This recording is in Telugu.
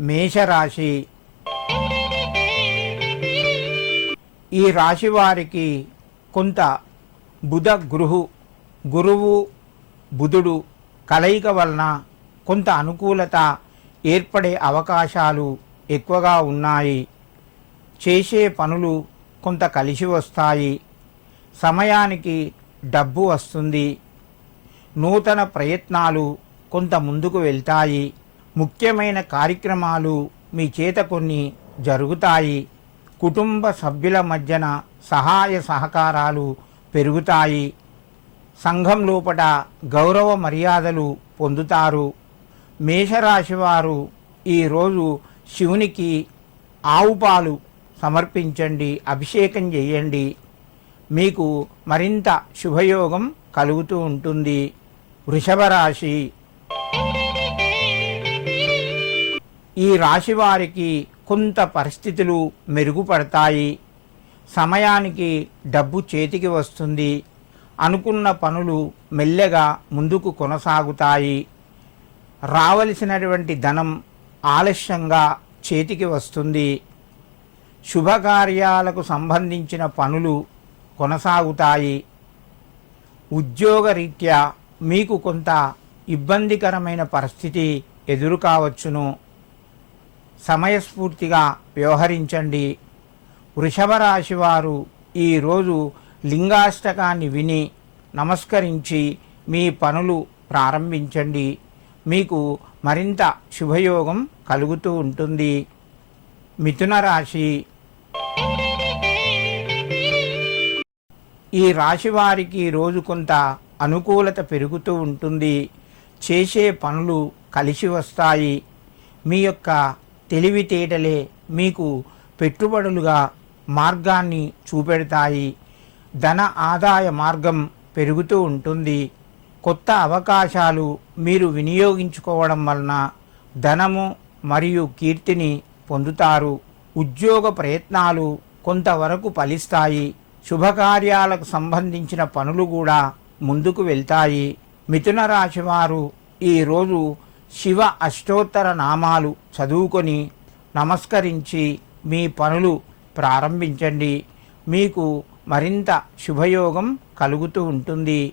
మేషరాశి. ఈ రాశి వారికి కొంత గురువు బుధుడు కలయిక వలన కొంత అనుకూలత ఏర్పడే అవకాశాలు ఎక్కువగా ఉన్నాయి. చేసే పనులు కొంత కలిసి వస్తాయి. సమయానికి డబ్బు వస్తుంది. నూతన ప్రయత్నాలు కొంత ముందుకు వెళ్తాయి. ముఖ్యమైన కార్యక్రమాలు మీ చేత కొన్ని జరుగుతాయి. కుటుంబ సభ్యుల మధ్యన సహాయ సహకారాలు పెరుగుతాయి. సంఘం లోపల గౌరవ మర్యాదలు పొందుతారు. మేషరాశి వారు ఈరోజు శివునికి ఆవు పాలు సమర్పించండి, అభిషేకం చేయండి. మీకు మరింత శుభయోగం కలుగుతూ ఉంటుంది. వృషభ రాశి. ఈ రాశి వారికి కొంత పరిస్థితులు మెరుగుపడతాయి. సమయానికి డబ్బు చేతికి వస్తుంది. అనుకున్న పనులు మెల్లగా ముందుకు కొనసాగుతాయి. రావలసినటువంటి ధనం ఆలస్యంగా చేతికి వస్తుంది. శుభకార్యాలకు సంబంధించిన పనులు కొనసాగుతాయి. ఉద్యోగరీత్యా మీకు కొంత ఇబ్బందికరమైన పరిస్థితి ఎదురు కావచ్చును. సమయస్ఫూర్తిగా వ్యవహరించండి. వృషభ రాశి వారు ఈరోజు లింగాష్టకాన్ని విని నమస్కరించి మీ పనులు ప్రారంభించండి. మీకు మరింత శుభయోగం కలుగుతూ ఉంటుంది. మిథున రాశి. ఈ రాశి వారికి రోజు కొంత అనుకూలత పెరుగుతూ ఉంటుంది. చేసే పనులు కలిసి వస్తాయి. మీ యొక్క తెలివితేటలే మీకు పెట్టుబడులుగా మార్గాన్ని చూపెడతాయి. ధన ఆదాయ మార్గం పెరుగుతూ ఉంటుంది. కొత్త అవకాశాలు మీరు వినియోగించుకోవడం వలన ధనము మరియు కీర్తిని పొందుతారు. ఉద్యోగ ప్రయత్నాలు కొంతవరకు ఫలిస్తాయి. శుభకార్యాలకు సంబంధించిన పనులు కూడా ముందుకు వెళ్తాయి. మిథున రాశి వారు ఈరోజు శివ అష్టోత్తర నామాలు చదువుకొని నమస్కరించి మీ పనులు ప్రారంభించండి. మీకు మరింత శుభయోగం కలుగుతూ ఉంటుంది.